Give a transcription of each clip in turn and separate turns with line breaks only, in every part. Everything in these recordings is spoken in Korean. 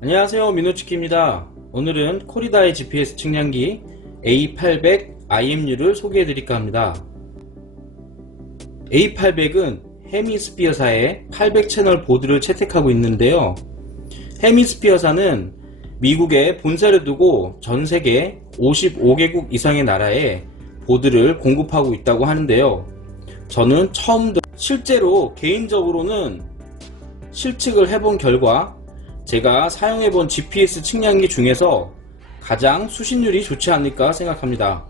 안녕하세요 민호치키입니다. 오늘은 코리다의 GPS 측량기 A800 IMU를 소개해 드릴까 합니다. A800은 헤미스피어사의 800 채널 보드를 채택하고 있는데요. 헤미스피어사는 미국에 본사를 두고 전 세계 55개국 이상의 나라에 보드를 공급하고 있다고 하는데요 저는 처음 들 실제로 개인적으로는 실측을 해본 결과 제가 사용해본 GPS 측량기 중에서 가장 수신율이 좋지 않을까 생각합니다.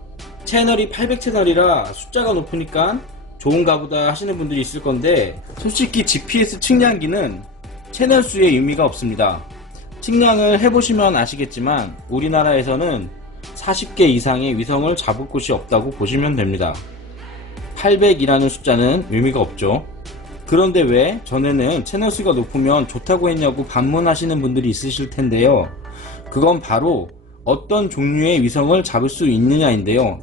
채널이 800채널이라 숫자가 높으니까 좋은가 보다 하시는 분들이 있을 건데 솔직히 GPS 측량기는 채널 수에 의미가 없습니다. 측량을 해보시면 아시겠지만 우리나라에서는 40개 이상의 위성을 잡을 곳이 없다고 보시면 됩니다. 800이라는 숫자는 의미가 없죠. 그런데 왜 전에는 채널 수가 높으면 좋다고 했냐고 반문하시는 분들이 있으실 텐데요. 그건 바로 어떤 종류의 위성을 잡을 수 있느냐인데요.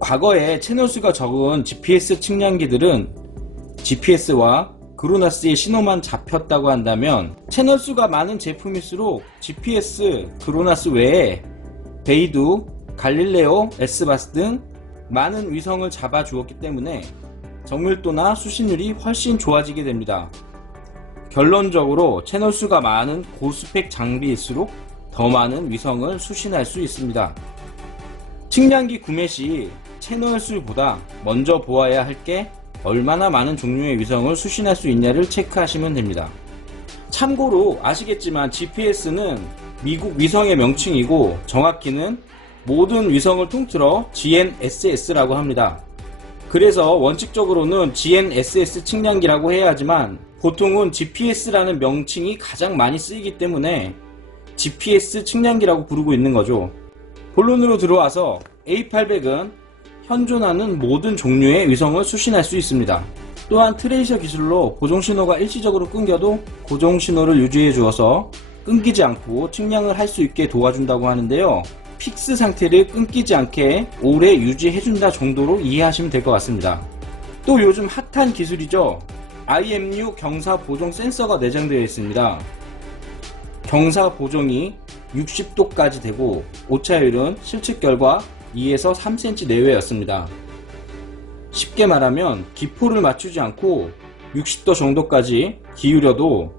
과거에 채널 수가 적은 GPS 측량기들은 GPS와 그로나스의 신호만 잡혔다고 한다면 채널 수가 많은 제품일수록 GPS, 그로나스 외에 베이두, 갈릴레오, 에스바스 등 많은 위성을 잡아 주었기 때문에 정밀도나 수신율이 훨씬 좋아지게 됩니다. 결론적으로 채널 수가 많은 고스펙 장비일수록 더 많은 위성을 수신할 수 있습니다. 측량기 구매 시 채널 수보다 먼저 보아야 할 게 얼마나 많은 종류의 위성을 수신할 수 있냐를 체크하시면 됩니다. 참고로 아시겠지만 GPS는 미국 위성의 명칭이고 정확히는 모든 위성을 통틀어 GNSS라고 합니다. 그래서 원칙적으로는 GNSS 측량기라고 해야 하지만 보통은 GPS라는 명칭이 가장 많이 쓰이기 때문에 GPS 측량기라고 부르고 있는 거죠. 본론으로 들어와서 A800은 현존하는 모든 종류의 위성을 수신할 수 있습니다. 또한 트레이서 기술로 보정 신호가 일시적으로 끊겨도 고정 신호를 유지해 주어서 끊기지 않고 측량을 할 수 있게 도와준다고 하는데요. 픽스 상태를 끊기지 않게 오래 유지해준다 정도로 이해하시면 될 것 같습니다. 또 요즘 핫한 기술이죠. IMU 경사 보정 센서가 내장되어 있습니다. 경사 보정이 60도까지 되고 오차율은 실측 결과 2에서 3cm 내외였습니다. 쉽게 말하면 기포를 맞추지 않고 60도 정도까지 기울여도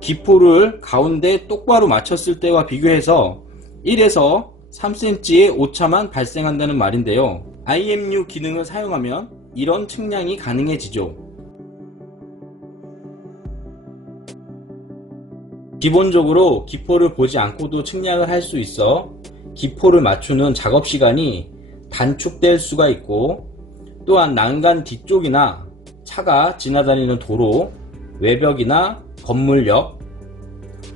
기포를 가운데 똑바로 맞췄을 때와 비교해서 1에서 3cm의 오차만 발생한다는 말인데요. IMU 기능을 사용하면 이런 측량이 가능해지죠. 기본적으로 기포를 보지 않고도 측량을 할 수 있어 기포를 맞추는 작업 시간이 단축될 수가 있고 또한 난간 뒤쪽이나 차가 지나다니는 도로, 외벽이나 건물 옆,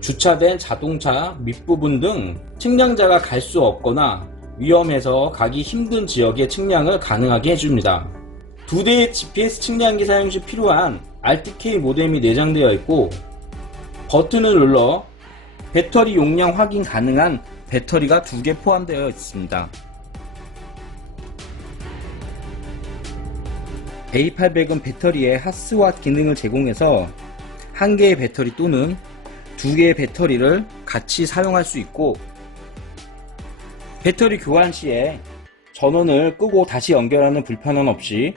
주차된 자동차 밑부분 등 측량자가 갈 수 없거나 위험해서 가기 힘든 지역의 측량을 가능하게 해줍니다. 두 대의 GPS 측량기 사용 시 필요한 RTK 모뎀이 내장되어 있고 버튼을 눌러 배터리 용량 확인 가능한 배터리가 두 개 포함되어 있습니다. A800은 배터리에 핫스왓 기능을 제공해서 한 개의 배터리 또는 두 개의 배터리를 같이 사용할 수 있고 배터리 교환 시에 전원을 끄고 다시 연결하는 불편함 없이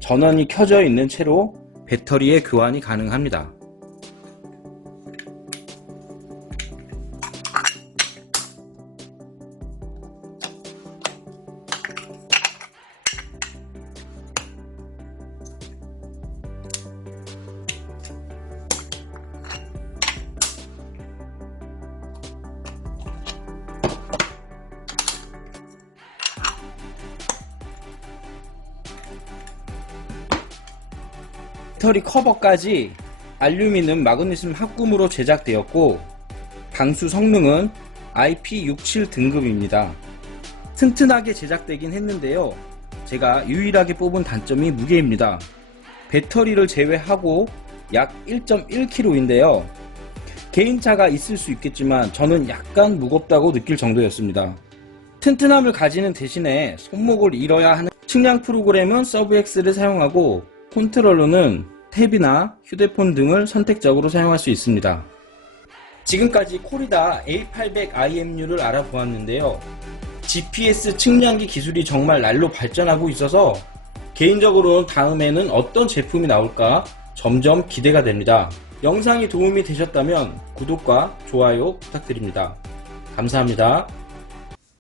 전원이 켜져 있는 채로 배터리의 교환이 가능합니다. 배터리 커버까지 알루미늄 마그네슘 합금으로 제작되었고 방수 성능은 IP67 등급입니다. 튼튼하게 제작되긴 했는데요. 제가 유일하게 뽑은 단점이 무게입니다. 배터리를 제외하고 약 1.1kg인데요. 개인차가 있을 수 있겠지만 저는 약간 무겁다고 느낄 정도였습니다. 튼튼함을 가지는 대신에 손목을 잃어야 하는 측량 프로그램은 서브X를 사용하고 컨트롤러는 탭이나 휴대폰 등을 선택적으로 사용할 수 있습니다. 지금까지 코리다 A800IMU를 알아보았는데요. GPS 측량기 기술이 정말 날로 발전하고 있어서 개인적으로는 다음에는 어떤 제품이 나올까 점점 기대가 됩니다. 영상이 도움이 되셨다면 구독과 좋아요 부탁드립니다. 감사합니다.